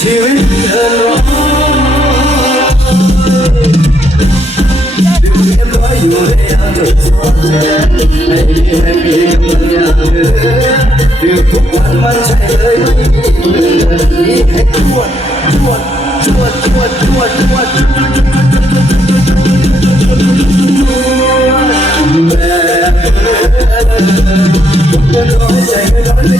ชีวิตเดินรอดื่มเรียบร้อยอยู่ในอารมณ์ซ้อนแสนให้มีให้มีกำลังอยากเดินดื่มทุกวันมันใช่เลยไม่มีเบื่อนี่ให้ชวดชวดชวดชวดชวดชวด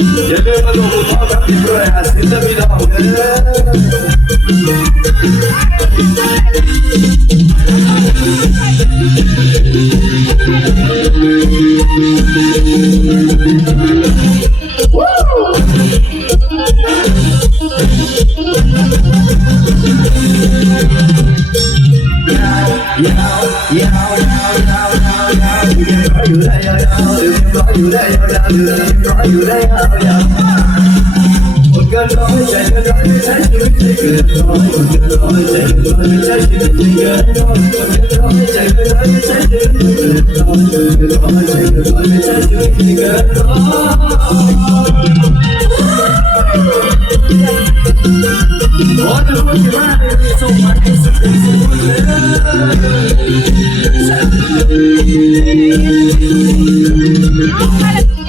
อยไม่ใช่ชีวิตใอยอยู่ได้ยาวยาวเรียบร้อยอยู่ได้ยาวยาวคนเกินร้อยใจเกินร้อยไม่ใช่ชีวิตที่เกินร้อยคนเกินร้อยใจเกินร้อยไม่ใช่ชีวิตที่เกินร้อยคนเกินร้อยใจเกินร้อยไม่ใช่ชีวิตที่เกินร้อยคนเกินร้อยใจเกินร้อยไม่ใช่ชีวิตที่เกินร้อยขอจะพูดว่าส่งมาให้สุดสุดเลย พ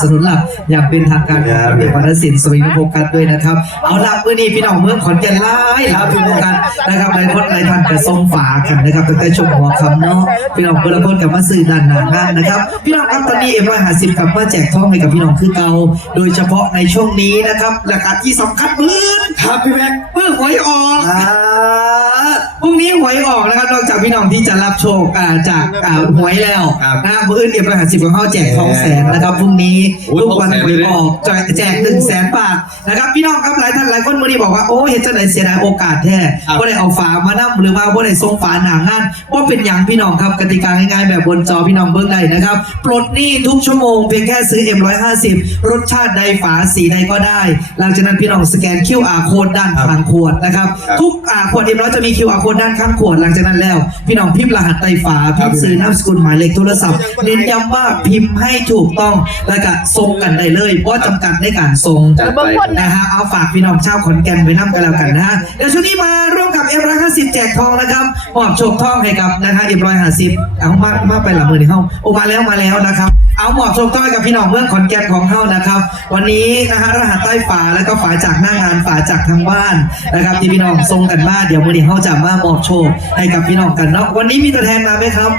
สนับสนุนหลักอย่างเป็นทางการของเด็กวัฒนศิลป์สวิงโฟกัสด้วยนะครับ เอาล่ะเมื่อนี้พี่น้องเมืองขอนแก่นไล่ครับพี่น้องกันนะครับหลายคนหลายท่านกระทรงฝากันนะครับตั้งแต่ช่วงหัวคำเนาะพี่น้องคนละคนกับมาซื้อด้านหน้างานนะครับ พี่น้องครับตอนนี้เอ็มร้อยห้าสิบกับมาแจกท่องให้กับพี่น้องคือเก่าโดยเฉพาะในช่วงนี้นะครับราคาที่สำคัญมือครับพี่แม็กเมื่อหวยออกอ่าพรุ่งนี้หวยออกนะครับนอกจากพี่น้องที่จะรับโชคอ่าจากอ่าหวยแล้วครับนะครับมืออื่นเอ็มรหัสสิบของเขาแจกทองแสนนะครับพรุ่งนี้โอ้ยทุกวันทองแสนหวยเลยออกแจกแจกหนึ่งแสนบาทนะครับพี่น้องครับหลายท่านหลายคนมื่อนี้บอกว่าโอ้เห็นจะไหนเสียดายโอกาสแท้ครับว่าได้เอาฝามานั่หรือว่าว่าได้ส่งฝาหนางานว่าเป็นอย่างพี่น้องครับกติกาง่ายๆแบบบนจอพี่น้องเบิ้งได้นะครับปลดหนี้ทุกชั่วโมงเพียงแค่ซื้อ M150 รสชาติใดฝาสีใดก็ได้ หลังจากนั้นพี่น้องสแกน QR code ด้านข้างขวดนะครับครับทุกอ่าขวดเอ็มร้อยจะมี QR code ด้านข้างขวดหลังจากนั้นแล้ว พี่น้องพิมพ์รหัสใต้ฝาพิมพ์ซื้อนามสกุลหมายเลขโทรศัพท์เน้นย้ำว่าพิมพ์ให้ถูกต้องแล้วก็ส่งกันได้เลยเพราะจำกัดในการส่งจัดไปครับนะฮะเอาฝากพี่น้องชาวขอนแก่นไว้น้ำกันแล้วกันนะฮะเดี๋ยวช่วงนี้มาร่วมกับเอ็มร้อยห้าสิบแจกทองนะครับมอบโชคทองให้กับนะฮะเอ็มร้อยห้าสิบเอามามาไปหลังมือในห้องโอ้มาแล้วมาแล้วนะครับเอามอบโชคทองให้กับพี่น้องเมืองขอนแก่นของเฮานะครับ วันนี้นะฮะรหัสใต้ฝาแล้วก็ฝาจากหน้างานฝาจากทางบ้านนะครับที่พี่น้องส่งกันมาเดี๋ยวมือนี้เฮาจะมามอบโชคให้กับพี่น้องกันเนาะวันนี้มีตัวแทนมาไหมครับ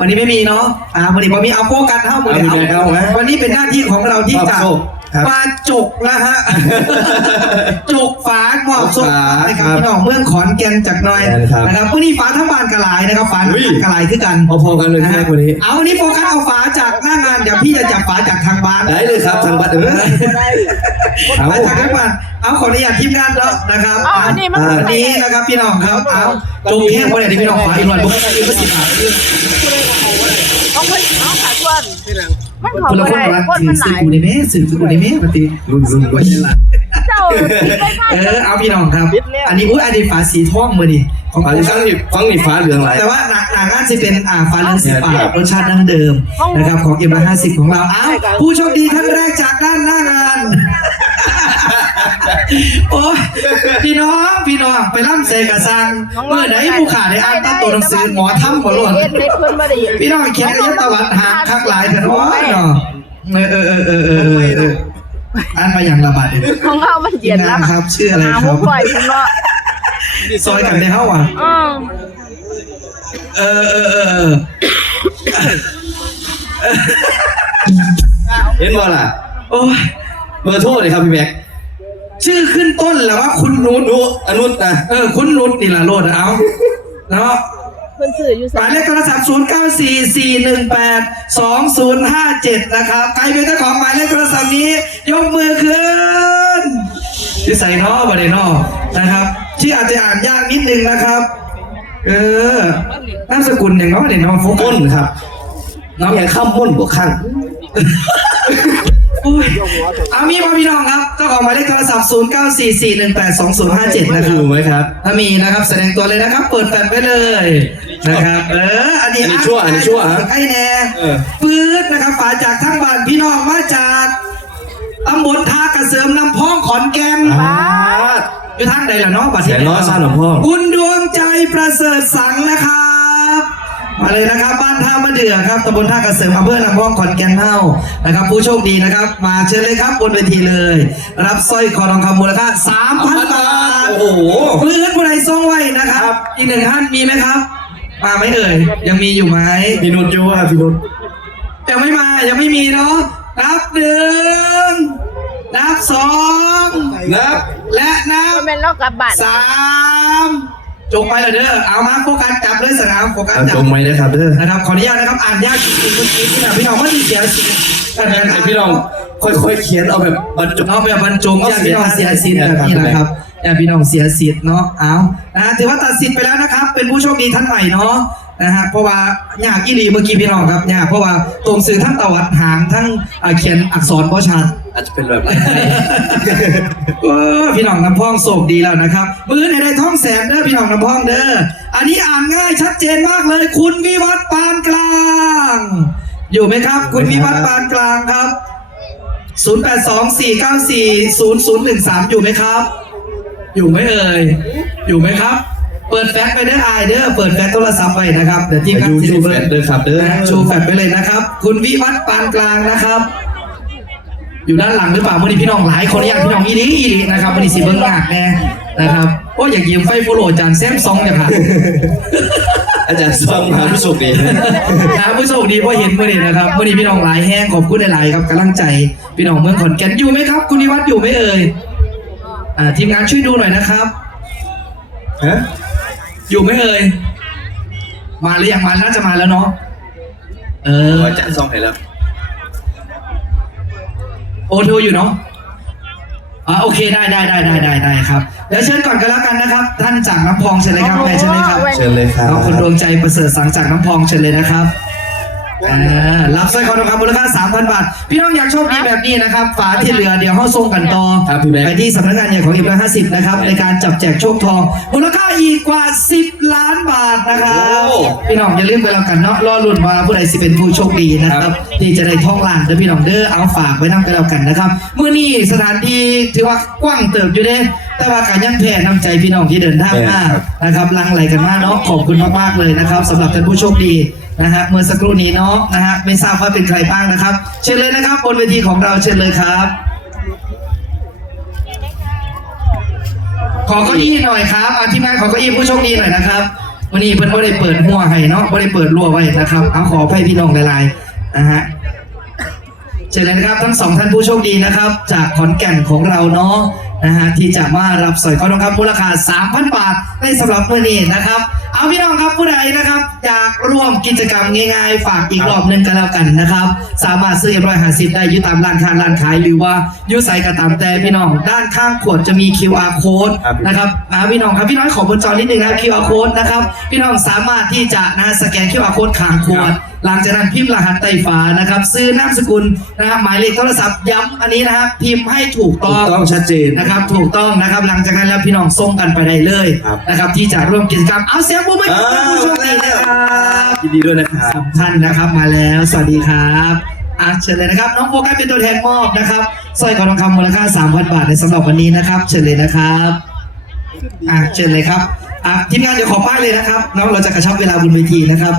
วันนี้ไม่มีเนาะอ่าวันนี้พอมีเอาโฟกัสเท่ามือเอามือเดียวเอาไหมวันนี้เป็นหน้าที่ของเราที่จะมอบโชคครับมาจุกนะฮะจุกฝาหมอบสุกฝาให้กับครับพี่น้องเมืองขอนแก่นจากหน้อยใช่ครับนะครับวันนี้ฝาทั้งบานกระลายนะครับฝาอุ้ยกระลายคือกันพอๆกันเลยพี่แม็กวันนี้เอาวันนี้โฟกัสเอาฝาจากหน้างานเดี๋ยวพี่จะจับฝาจากทางบ้านได้เลยครับทางบัตรเออเอาฝาจากทางบ้าน เอาขออนุญาตทีมงานแล้วนะครับอ๋ออันนี้มันอ่าวันนี้นะครับพี่น้องครับเอาจุกแห้งวันไหนที่พี่น้องฝาอีกหน่อยพวกนี้ก็สิบบาทต้องคนเอาขาชวนมันขอคนละไปคนได้ละคนสื่มัอนหสื่อลายกูในแม่สื่อกูในแม่ปฏิรุ่นรุ่นกว่าเช่นไรเจ้าคิดไปง่ายเออเอาพี่น้องครับ อันนี้อุ้ยอันนี้ฝาสีทองมือดิของฟัผงมนี่ฟังนี่ฟังนี่ฟ้าเหลืองไหลแต่ว่าหนักหนักงานจะเป็นอ่าฟ้าเหลืองสิบบาครัทบรสชาติดั้งเดิมนะครับของเอ็มร้อยห้าสิบของเราอ้าวผู้โชคดีท่านแรกจากด้านหน้างาน โอ้ยพี่น้องพี่น้องไปล่ำเซกะซังเมื่อไหนผู้ขาได้อ่านตามตัวหนังสือหมอทำหมอหล่นเอ็ดเฮ็ดเพิ่นบ่ได้ยินพี่น้องเขียนกระยับตะวันหาคักหลายเถอะเนาะเนาะเออเออเออเออเออเอออ่านมาอย่างระบาดเลยของเฮามันเย็นแล้วครับชื่ออะไรหาคหรัมูบปล่อยพุ่นเนาะซอยกันได้เท่าอะอือเออเออเออเออเห็นบ่ล่ะโอ้ยเบอร์โทรเลยครับพี่แม็ก ชื่อขึ้นต้นแล้วว่าคุณนุชนุอนุษนะเออคุณนุชนี่ล่ะโลดเอาเนาะเพิ่นซื้ออยู่หมายเลขโทรศัพท์ 0 9 4 4 1 8 2 0 5 7 นะครับ ใครเป็นเจ้าของหมายเลขโทรศัพท์นี้ ยกมือขึ้นที่ใส่นอบะเดนอนะครับ ที่อาจจะอ่านยากนิดนึงนะครับ เออนามสกุลอย่างน้อยเดนอฟุกม่นครับน้องยังข้ามม่นบวกข้างโอ้ยอามีมาพี่น้องครับเจ้าของหมายเลขโทรศัพท์ 0 9 4 4 1 8 2 0 5 7 นะคอรับยู่ไหมครับ ถ้ามีนะครับแสดงตัวเลยนะครับ เปิดแฟลชไว้เลยนะครับ เอออันนี้อันนี้ชั่วอันนี้ชั่วฮะไอ้แน่เออ ปื๊ดนะครับฝาจากทั้งบ้านพี่น้องมาจากตำบลท่ากระเสริมลำพองขอนแก่น อ่า อยู่ทางใดล่ะเนาะบัดแสนน้อยซ่านหลวงพ่อ คุณดวงใจประเสริฐสังนะครับ มาเลยนะครับบ้านท่ามะเดื่อครับตำบลท่ากระเสริมอำเภอลำพองขอนแก่นเท่านะครับ ผู้โชคดีนะครับ มาเชิญเลยครับบนเวทีเลย รับสร้อยคอทองคำมูลค่า3,000บาทโอ้โหปืนผู้ใดทรงไว้นะครับอีกหนึ่งท่านมีไหมครับมาไหมเอ่ยยังมีอยู่ไหมพี่นุชอยู่ครับพี่นุชยังไม่มายังไม่มีเนาะนับหนึ่งนับสองนับและนับบ่แม่นเรากลับบ้านสาม จงไปเลยเด้อเอามาโฟกัสจับเลยสนามโฟกัสอะจัจบงไหมนะครับเด้อนะครับขออนุญาตนะครับอ่านยากจริงๆเมื่อกี้ที่แบบพี่น้องไม่ได้เสียสิทธิ์กันนะคให้รับพี่น้องค่อยๆเขียนเอาแบบบรรจบน้องแบบบรรจงญาติพี่น้องเสียสิทธิ์แบบนี้นะครับญาติพี่น้องเสียสิทธิ์เนาะเอานะถือว่าตัดสิทธิ์ไปแล้วนะครับ เป็นผู้โชคดีท่านใหม่เนาะ นะฮะเพราะว่าอยากอีหลีเมื่อกี้พี่น้องครับอยากเพราะว่าตรงสื่อทั้งตวัดหางทั้งอ่าเขียนอักษรบ่ชัดอาจจะเป็นแบบไหนเออพี่น้องน้ำพองโศกดีแล้วนะครับมือในใดท้องแสนเด้อพี่น้องน้ำพองเด้ออันนี้อ่านง่ายชัดเจนมากเลย คุณวิวัฒน์ปานกลาง อยู่ไหมครับ คุณวิวัฒน์ปานกลางครับ 0824940013 อยู่ไหมครับ อยู่ไหมเอ่ยอยู่ไหมครับ เปิดแฟลชไปเด้อไอายเด้อเปิดแฟลชโทรศัพท์ไปนะครับเดี๋ยวทีมงานยูสิชูเบิแฟร์นเด้อครับเด้อนะชูแฟลชไปเลยนะครับ คุณวิวัฒน์ปานกลางนะครับ อยู่ด้านหลังหรือเปล่ามื่อนี้พี่น้องหลายคนอยากพี่น้องอีลีอีลีนะครับมื่อนี้สิเบิ้งหนักแน่นะครับโอ้ยอยากยืมไฟโฟโลจานแซมซองเนี่ยค่ะอาจารย์สว่างมหาผู้โชคดีนะผู้โชคดีเพราะเห็นมื่อนี้นะครับมื่อนี้พี่น้องหลายแห้งขอบคุณหลายๆครับกำลังใจพี่น้องเมืองขอนแก่นอยู่ไหมครับ คุณนิวัฒน์อยู่ไหมเอ่ยอ่าทีมงานช่วยดูหน่อยนะครับฮะ อยู่ไหมเอ่ยมาหรือยังมาน่าจะมาแล้วเนาะเอออาจารย์ซองให้แล้วโอโทรอยู่เนาะอ่าโอเคได้ได้ได้ได้ได้ได้ครับเดี๋ยวเชิญก่อนกันแล้วกันนะครับ ท่านจากน้ำพองเชิญเลยครับแม่เชิญเลยครับเชิญเลยครับน้องคุณดวงใจประเสริฐสังจากน้ำพองเชิญเลยนะครับ อ่ารับสร้อยคอทองคำมูลค่า 3,000 บาท พี่น้องอยากโชคดีแบบนี้นะครับ ฝาที่เหลือเดี๋ยวเข้าส่งกันต่อครับพี่แบงค์ ไปที่สำนักงานใหญ่ของอิบราห้าสิบนะครับ ในการจับแจกโชคทอง มูลค่าอีกกว่า 10 ล้านบาทนะครับโอ้พี่น้องอย่าลืมไปแล้วกันเนาะรอลุ้นว่าผู้ใดสิเป็นผู้โชคดีนะคครัรับบที่จะได้ท่องล้านเด้อพี่น้องเด้อเอาฝากไว้นำกันแล้วกันนะครับเมื่อนี้สถานที่ถือว่ากว้างเติบอยู่เด้แต่ว่าการยังแผ่น้ำใจพี่น้องที่เดินทางมานะครับลังไหลกันมากเนาะขอบคุณมากๆเลยนะครับสำหรับท่านผู้โชคดี นะฮะเมื่อสักครู่นี้เนาะนะฮะไม่ทราบว่าเป็นใครบ้างนะครับ เชิญเลยนะครับบนเวทีของเราเชิญเลยครับ ขอเก้าอี้หน่อยครับอาทีมงานขอเก้าอี้ผู้โชคดีหน่อยนะครับ วันนี้เพิ่นไม่ได้เปิดหัวให้เนาะไม่ได้เปิดรั่วไว้นะครับ เอาขอให้พี่น้องหลายๆนะฮะเชิญเลยนะครับทั้งสองท่านผู้โชคดีนะครับ จากขอนแก่นของเราเนาะนะฮะที่จะมารับสร้อยคอทองคำมูลค่า3,000 บาทในสำหรับมื้อนี้นะครับ เอาพี่น้องครับผู้ใดนะครับอยากร่วมกิจกรรมง่ายๆ ฝากอีกรอบหนึงกันแล้วกันนะครับ สามารถซื้อร้อยห้าสิบได้อยุตามร้านค้าร้านขายหรือว่าอยุใส่กระตามแต่พี่น้อง ด้านข้างขวดจะมี QR code ครับนะครับอ่าพี่น้องครับพี่น้องขอบนจอนิดนึงนะครับ QR code นะครับพี่น้องสามารถที่จะนะสแกน QR code ข้างขวด หลังจากนั้นพิมพ์รหัสไต้ฟ้านะครับ ซื้อนามสกุลนะครับหมายเลขโทรศัพท์ย้ำอันนี้นะครับพิมพ์ให้ถูกถูต้กองต้องชัดเจนนะครับ ถูกต้องนะครับ หลังจากนั้นแล้วพี่น้องส่งกันไปได้เลยครับนะครับ ที่จะร่วมกิจกรรมเอาเสียงบุ้มให้กับผู้โชคดีนะครับยินดีด้วยนะครับสองท่านนะครับมาแล้วสวัสดีครับอะเชิญเลยนะครับ น้องโฟกัสเป็นตัวแทนมอบนะครับสร้อยคอทองคำมูลค่า 3,000 บาทในสำหรับวันนี้นะครับ เชิญเลยนะครับอะเชิญเลยครับอะทีมงานเดี๋ยวขอป้ายเลยนะครับแล้วเราจะกระชับเวลาบนเวทีนะครับ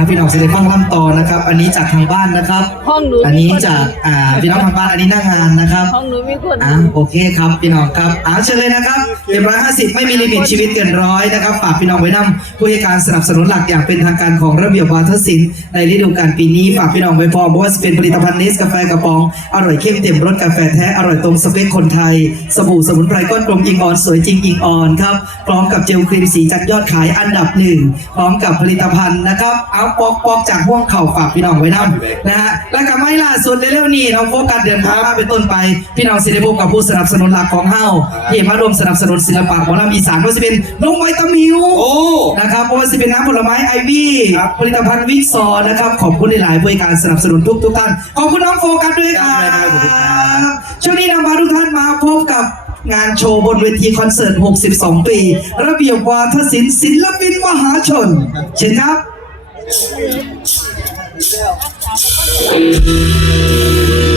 ทางพี่น้องเสด็จฟังล่ำต่อนะครับ อันนี้จากทางบ้านนะครับ ห้องหนูอันนี้จากอ่าพี่น้องทางบ้านอันนี้หน้างานนะครับ ห้องหนูมีคนอะโอเคครับพี่น้องครับอ่าเชิญเลยนะครับเอ็มร้อยห้าสิบไม่มีลิมิตชีวิตเกินร้อยนะครับฝากพี่น้องไว้นำผู้ให้การสนับสนุนหลักอย่างเป็นทางการของระเบียบวาทศิลป์ในฤดูกาลปีนี้ฝากพี่น้องไว้พร้อมเพราะว่าจะเป็นผลิตภัณฑ์เนสกาแฟกระป๋องอร่อยเข้มเต็มรสกาแฟแท้อร่อยตรงสเปคคนไทย สบู่สมุนไพรก้อนกลมอิงออนสวยจริงอิงออนครับพร้อมกับเจลครีมสีจัดยอดขายอันดับหนึ่งพร้อมกับผลิตภัณฑ์นะครับเอาปอกปอกจากห่วงเข่าฝากพี่น้องไว้นำนะฮะและกับไม่ล่าสุดเร็วๆนี้น้องโฟกัสเดือนห้าเป็นต้นไป พี่น้องสิได้พบกับผู้สนับสนุนหลักของเฮาที่มาร่วมสนับสนุนศิลปะของเราอีสานว่าจะเป็นนมไวตามิวโอ้นะครับเพราะว่าจะเป็นน้ำผลไม้ไอวี่ครับผลิตภัณฑ์วิกซอร์นะครับขอบคุณหลายๆบริการสนับสนุนทุกทุกๆท่านขอบคุณน้องโฟกัสด้วยครับได้ครับขอบคุณครับช่วงนี้นำพาทุกท่านมาพบกับงานโชว์บนเวทีคอนเสิร์ต 62 ปี ระเบียบวาทศิลป์ศิลปินมหาชน เชิญครับ Thank you.